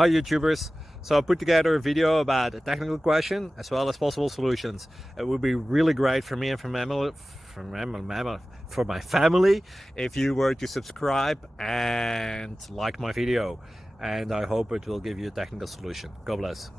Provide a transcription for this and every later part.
Hi YouTubers. So I put together a video about a technical question as well as possible solutions. It would be really great for me and for my family if you were to subscribe and like my video, and I hope it will give you a technical solution. God bless.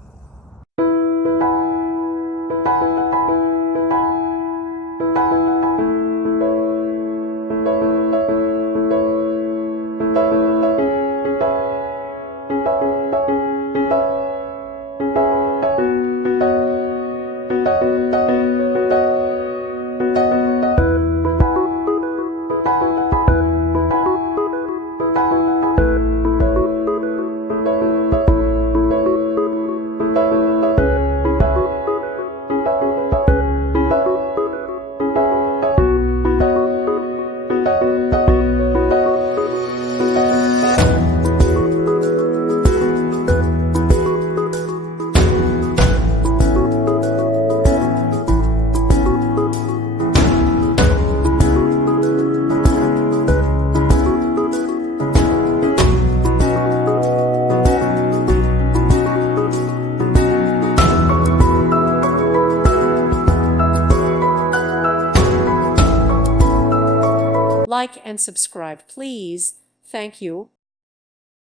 Like and subscribe, please. Thank you.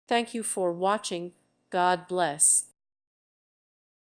Thank you for watching. God bless.